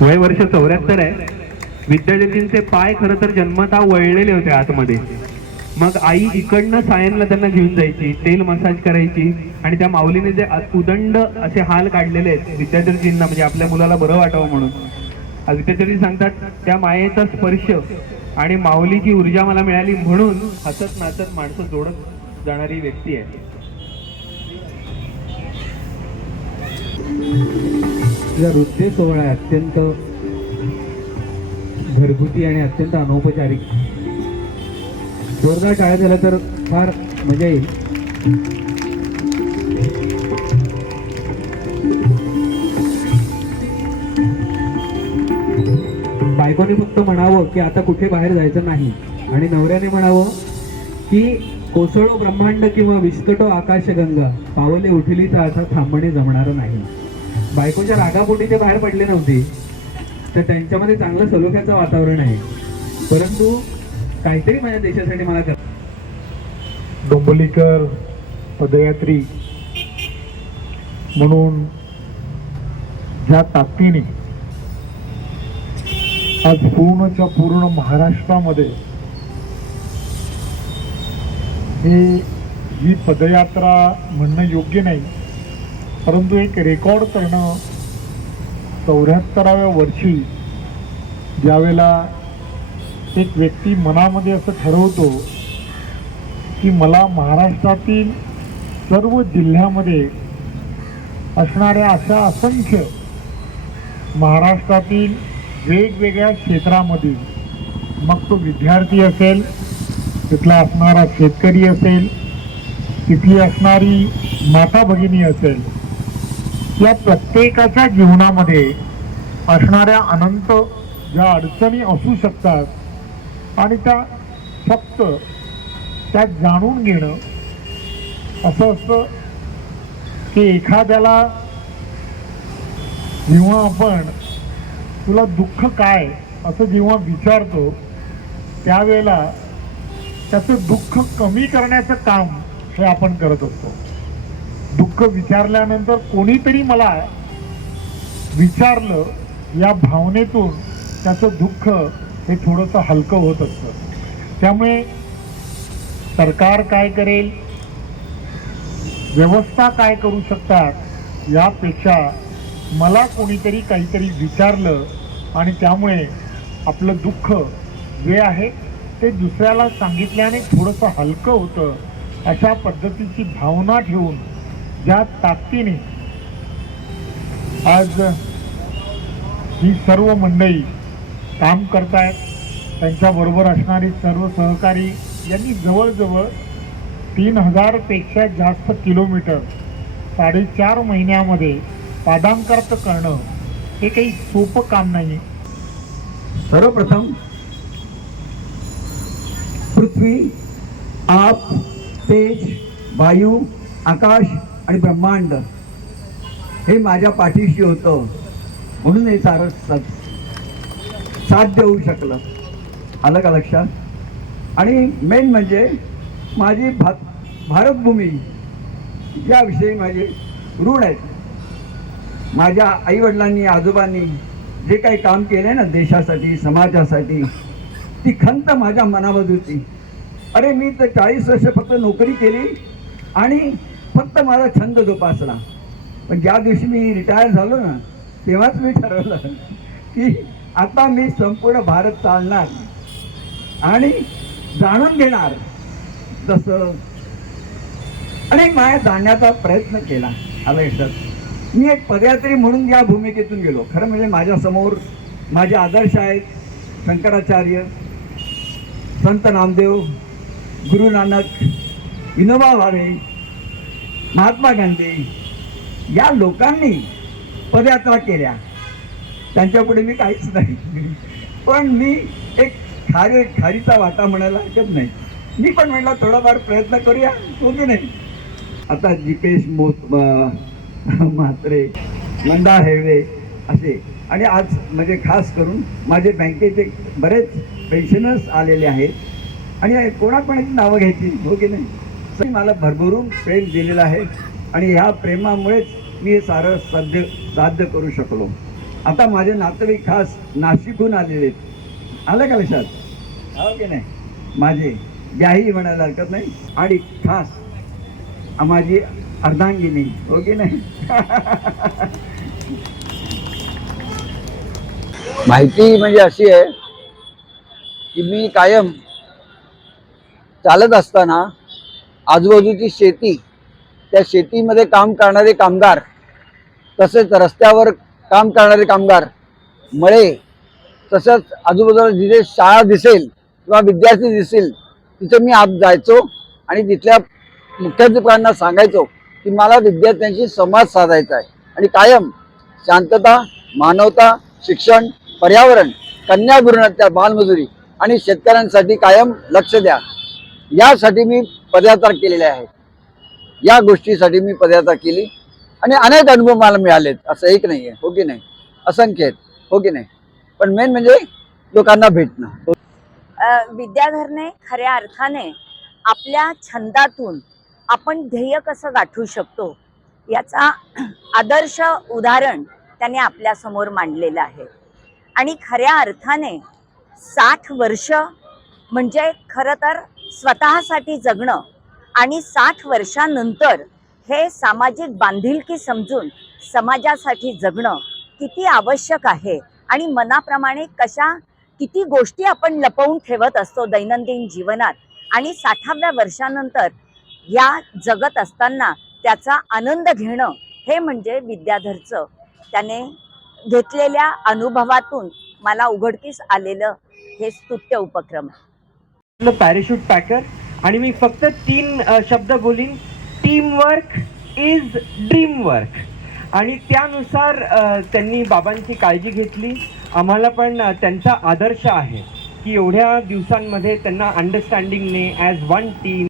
वय वर्ष 74 आहे. विद्याज्योतींचे पाय खरं तर जन्मतः वळलेले होते आतमध्ये. मग आई इकडनं सायनला त्यांना घेऊन जायची, तेल मसाज करायची आणि त्या माऊलीने जे उदंड असे हाल काढलेले आहेत विद्याज्योतींना, म्हणजे आपल्या मुलाला बरं वाटावं म्हणून. विद्याज्योती सांगतात त्या मायेचा स्पर्श आणि माऊलीची ऊर्जा मला मिळाली म्हणून हसत नाचत माणसं जोडत जाणारी व्यक्ती आहे. या हृदय सोहळा अत्यंत घरगुती आणि अत्यंत अनौपचारिक. जोरदार टाळ्या झाला तर फार मजा येईल. बायकोने फक्त म्हणावं की आता कुठे बाहेर जायचं नाही, आणि नवऱ्याने म्हणावं की कोसळो ब्रह्मांड किंवा विस्कटो आकाशगंगा, पावले उठली तर आता थांबणे जमणार नाही. बायकोच्या रागापोटी ते बाहेर पडले नव्हते, तर त्यांच्यामध्ये चांगलं सलोख्याचं वातावरण आहे. परंतु काहीतरी माझ्या देशासाठी मला कर. डोंबिवलीकर पदयात्री म्हणून ज्या ताकदीने आज पूर्णच्या पूर्ण महाराष्ट्रामध्ये ही पदयात्रा म्हणणं योग्य नाही, परंतु एक रेकॉर्ड करणं. 74व्या वर्षी ज्यावेळेला एक व्यक्ती मनामध्ये असं ठरवतो की मला महाराष्ट्रातील सर्व जिल्ह्यामध्ये असणाऱ्या अशा असंख्य महाराष्ट्रातील वेगवेगळ्या क्षेत्रामधील, मग तो विद्यार्थी असेल, तिथला असणारा शेतकरी असेल, तिथली असणारी माता भगिनी असेल, या प्रत्येकाच्या जीवनामध्ये असणाऱ्या अनंत ज्या अडचणी असू शकतात आणि त्या फक्त त्या जाणून घेणं. असं असतं की एखाद्याला जेव्हा आपण तुला दुःख काय असं जेव्हा विचारतो, त्यावेळेला त्याचं दुःख कमी करण्याचं काम हे आपण करत असतो. दुःख विचारल्यानंतर कोणीतरी मला विचारलं, या भावनेतून त्याचं दुःख हे थोडंसं हलकं होत असतं. त्यामुळे सरकार काय करेल, व्यवस्था काय करू शकतात, यापेक्षा मला कोणीतरी काहीतरी विचारलं आणि त्यामुळे आपलं दुःख जे आहे ते दुसऱ्याला सांगितल्याने थोडंसं हलकं होतं, अशा पद्धतीची भावना ठेवून ज्या ताकदीने आज ही सर्व मंडळी काम करतायत, त्यांच्याबरोबर असणारी सर्व सहकारी यांनी जवळजवळ 3000 पेक्षा जास्त किलोमीटर 4.5 महिन्यामध्ये पादांकर्त करणं हे काही सोपं काम नाही. सर्वप्रथम पृथ्वी, आप, तेज, वायू, आकाश आणि ब्रह्मांड हे माझ्या पाठीशी होतं, म्हणून हे सारं साध्य होऊ शकलं. आलं का लक्षात? आणि मेन म्हणजे माझी भारतभूमी याविषयी माझे ऋण आहेत. माझ्या आईवडिलांनी, आजोबांनी जे काही काम केले ना देशासाठी, समाजासाठी, ती खंत माझ्या मनामध्ये होती. अरे मी तर 40 वर्ष फक्त नोकरी केली आणि फक्त माझा छंद जोपासला. पण ज्या दिवशी मी रिटायर झालो ना, तेव्हाच मी ठरवलं की आता मी संपूर्ण भारत चालणार आणि जाणून घेणार. तसं अनेक माया जाणण्याचा प्रयत्न केला. आलं लक्षात? मी एक पदयात्री म्हणून या भूमिकेतून गेलो. खरं म्हणजे माझ्यासमोर माझे आदर्श आहेत शंकराचार्य, संत नामदेव, गुरु नानक, विनोबा भावे, महात्मा गांधी या लोकांनी पदयात्रा केल्या. त्यांच्यापुढे मी काहीच नाही. पण मी एक खारीचा वाटा म्हणायला हरकत नाही. मी पण म्हटलं थोडाफार प्रयत्न करूया, होती नाही. आता जिपेश म्हात्रे, नंदा हेळवे असे, आणि आज म्हणजे खास करून माझे बँकेचे बरेच पेन्शनर्स आलेले आहेत आणि कोणाकोणाची नावं घ्यायची, हो की नाही. मला भरभरून प्रेम दिलेलं आहे आणि ह्या प्रेमामुळेच मी हे सारं साध्य करू शकलो. आता माझे नातेवाईक खास नाशिकहून आलेले आहेत. आलं का लक्षात? हो की नाही? माझे याही म्हणायला हरकत नाही. आणि खास माझी अर्धांगिनी, हो की नाही? माहिती म्हणजे अशी आहे की मी कायम चालत असताना आजूबाजूची शेती, त्या शेतीमध्ये काम करणारे कामगार, तसेच रस्त्यावर काम करणारे कामगार, मळे, तसंच आजूबाजूला जिथे शाळा दिसेल किंवा विद्यार्थी दिसेल तिथे मी आत जायचो आणि तिथल्या मुख्याध्यापकांना सांगायचो की मला विद्यार्थ्यांशी संवाद साधायचा आहे आणि कायम शांतता, मानवता, शिक्षण, पर्यावरण, कन्या भ्रूणहत्या, बालमजुरी आणि शेतकऱ्यांसाठी कायम लक्ष द्या, यासाठी मी पदयात्रा केलेल्या आहेत. या गोष्टीसाठी मी पदयात्रा केली आणि अनेक अनुभव मला मिळालेत. असं एक नाही आहे, हो की नाही? असंख्य आहेत, हो की नाही? पण मेन म्हणजे लोकांना भेटणं. विद्याधरने खऱ्या अर्थाने आपल्या छंदातून आपण ध्येय कसं गाठू शकतो याचा आदर्श उदाहरण त्याने आपल्यासमोर मांडलेलं आहे. आणि खऱ्या अर्थाने 60 वर्ष म्हणजे खरं तर स्वतःसाठी जगणं आणि 60 वर्षानंतर हे सामाजिक बांधिलकी समजून समाजासाठी जगणं किती आवश्यक आहे. आणि मनाप्रमाणे किती गोष्टी आपण लपवून ठेवत असतो दैनंदिन जीवनात, आणि 60व्या वर्षानंतर या जगत असताना त्याचा आनंद घेणं हे म्हणजे विद्याधरचं त्याने घेतलेल्या अनुभवातून मला उघडकीस आलेलं हे स्तुत्य उपक्रम आहे. Parachute packer. आणि मी फक्त 3 शब्द बोलीन. Teamwork is dream work. आणि त्यानुसार त्यांनी बाबांची काळजी घेतली. आम्हाला पण त्यांचा आदर्श आहे की एवढ्या दिवसांमध्ये त्यांना अंडरस्टँडिंगने ॲज वन टीम